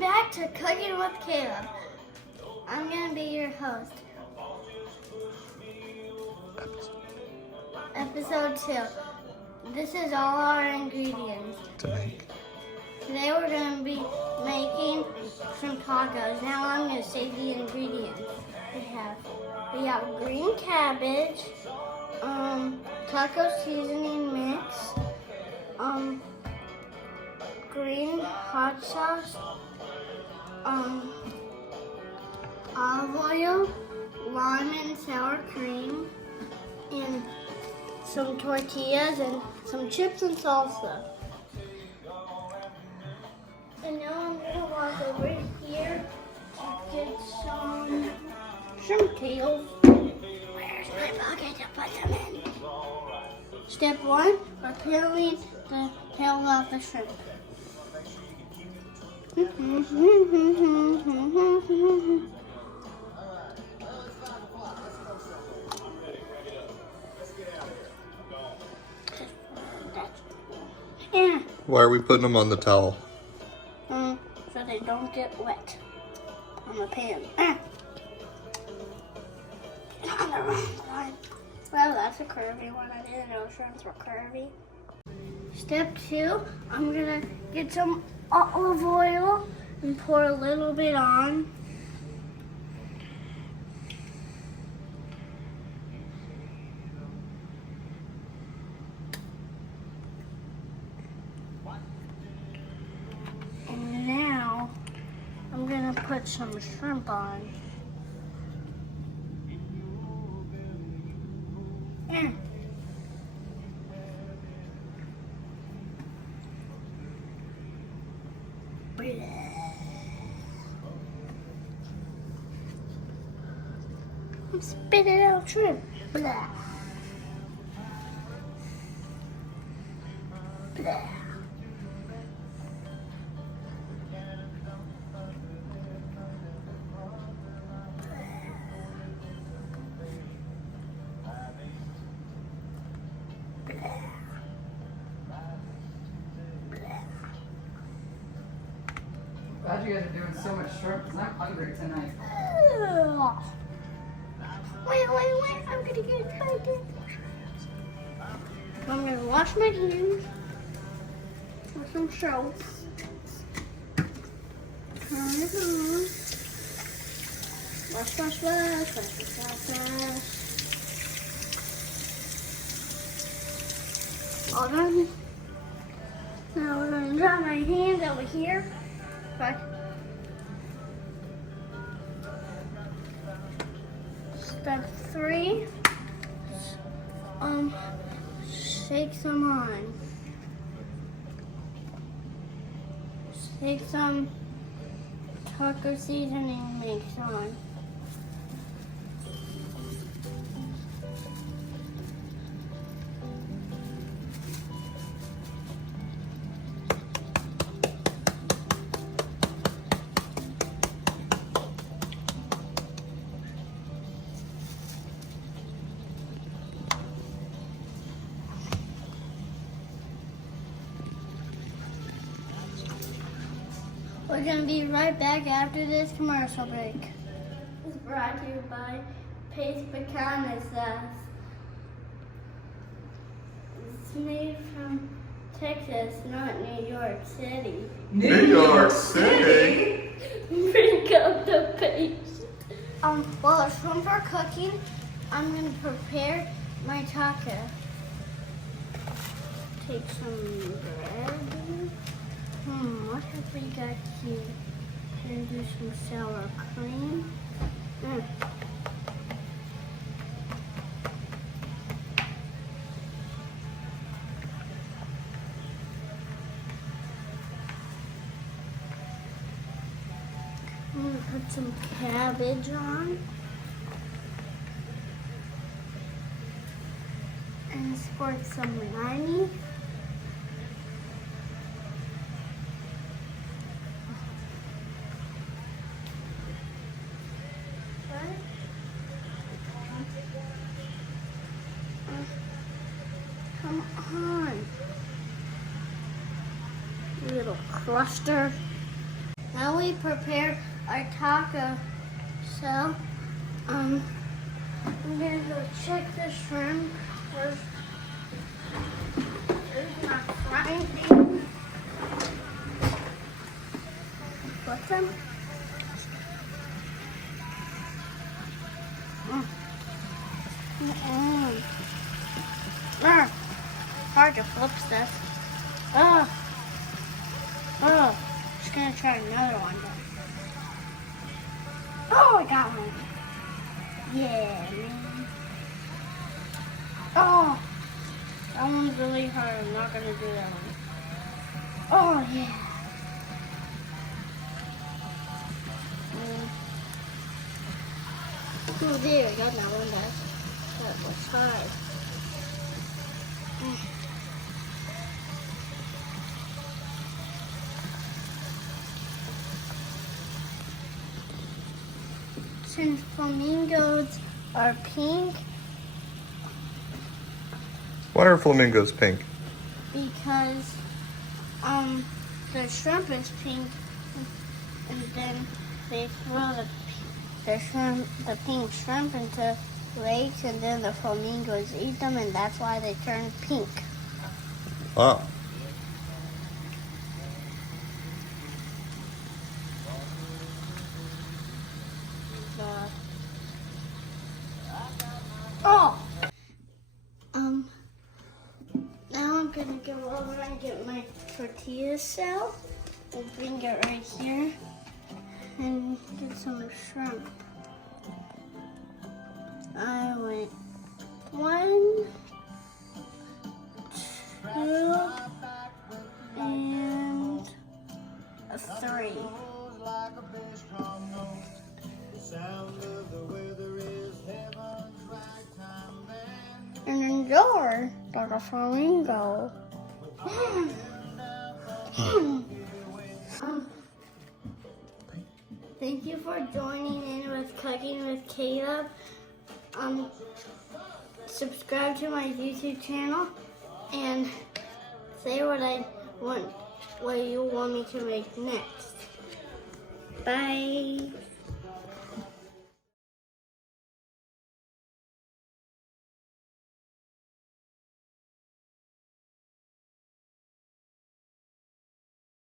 back to Cooking with Caleb. I'm gonna be your host. Episode 2. This is all our ingredients To make. Today we're gonna be making some tacos. Now I'm gonna say the ingredients. We have green cabbage, taco seasoning mix, green hot sauce, olive oil, lime and sour cream, and some tortillas and some chips and salsa. And now I'm gonna walk over here to get some shrimp tails. Where's my bucket to put them in? Step 1, we're peeling the tails off the shrimp. Yeah. Why are we putting them on the towel? So they don't get wet on the pan. On the wrong one. Well, that's a curvy one. I didn't know shrimps were curvy. Step 2, I'm gonna get some olive oil and pour a little bit on. And now I'm gonna put some shrimp on. Yeah. I'm spitting out shrimp. Blah. Blah. Glad you guys are doing so much shrimp because I'm hungry tonight. Wait, I'm gonna get excited. I'm gonna wash my hands with some soap. Turn it on. Wash. All done. Now we're gonna dry my hands over here. But step 3, shake some on. Shake some taco seasoning mix on. We're going to be right back after this commercial break. It's brought to you by Pace Pecan sauce. It's made from Texas, not New York City. New York City? Bring up the pace. While the shrimp are cooking, I'm going to prepare my taco. Take some bread. What have we got here? Gonna do some sour cream. I'm gonna put some cabbage on. And squirt some limey. Come on, little cluster. Now we prepare our taco. So, I'm gonna go check the shrimp. There's my frying pan. Put them. Hard to flip stuff. Just gonna try another one. Oh, I got one. Yeah, man. Oh, that one's really hard. I'm not gonna do that one. Oh, yeah. Oh, there, I got that one. That was hard. Since flamingos are pink, Why are flamingos pink? because the shrimp is pink, and then they throw the pink shrimp into lakes, and then the flamingos eat them, and that's why they turn pink. Wow. Now I'm gonna go over and get my tortilla shell. We'll bring it right here and get some shrimp. I went 1, 2, and 3. And enjoy the flamingo. Thank you for joining in with Cooking with Caleb. Subscribe to my YouTube channel and say what you want me to make next. Bye.